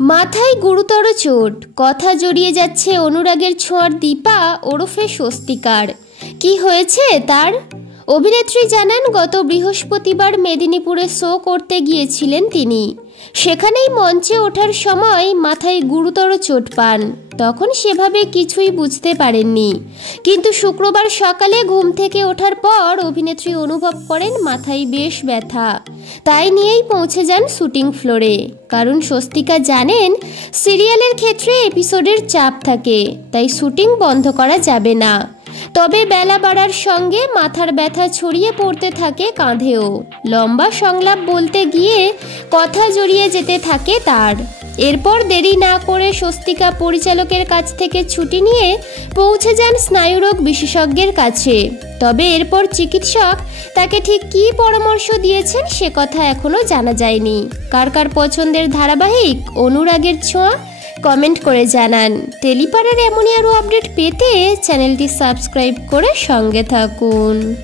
মাথায় গুরুতর চোট, কথা জড়িয়ে যাচ্ছে অনুরাগের ছোঁয়ার দীপা ওরফে স্বস্তিকার। কি হয়েছে তার? অভিনেত্রী জানান, গত বৃহস্পতিবার মেদিনীপুরে শো করতে গিয়েছিলেন তিনি। সেখানেই মঞ্চে ওঠার সময় মাথায় গুরুতর চোট পান। তখন সেভাবে কিছুই বুঝতে পারেননি, কিন্তু শুক্রবার সকালে ঘুম থেকে ওঠার পর অভিনেত্রী অনুভব করেন মাথায় বেশ ব্যথা। তাই নিয়েই পৌঁছে যান শুটিং ফ্লোরে। কারণ স্বস্তিকা জানেন, সিরিয়ালের ক্ষেত্রে এপিসোডের চাপ থাকে, তাই শুটিং বন্ধ করা যাবে না। তবে বেলা বাড়ার সঙ্গে মাথার ব্যথা ছড়িয়ে পড়তে থাকে কাঁধেও। লম্বা সংলাপ বলতে গিয়ে কথা জড়িয়ে যেতে থাকে তার। এরপর দেরি না করে স্বস্তিকা পরিচালকের কাছ থেকে ছুটি নিয়ে পৌঁছে যান স্নায়ুরোগ বিশেষজ্ঞের কাছে। তবে এরপর চিকিৎসক তাকে ঠিক কী পরামর্শ দিয়েছেন সে কথা এখনও জানা যায়নি। কার কার পছন্দের ধারাবাহিক অনুরাগের ছোঁয়া কমেন্ট করে জানান। টেলিপাড়ার এমনই আরও আপডেট পেতে চ্যানেলটি সাবস্ক্রাইব করে সঙ্গে থাকুন।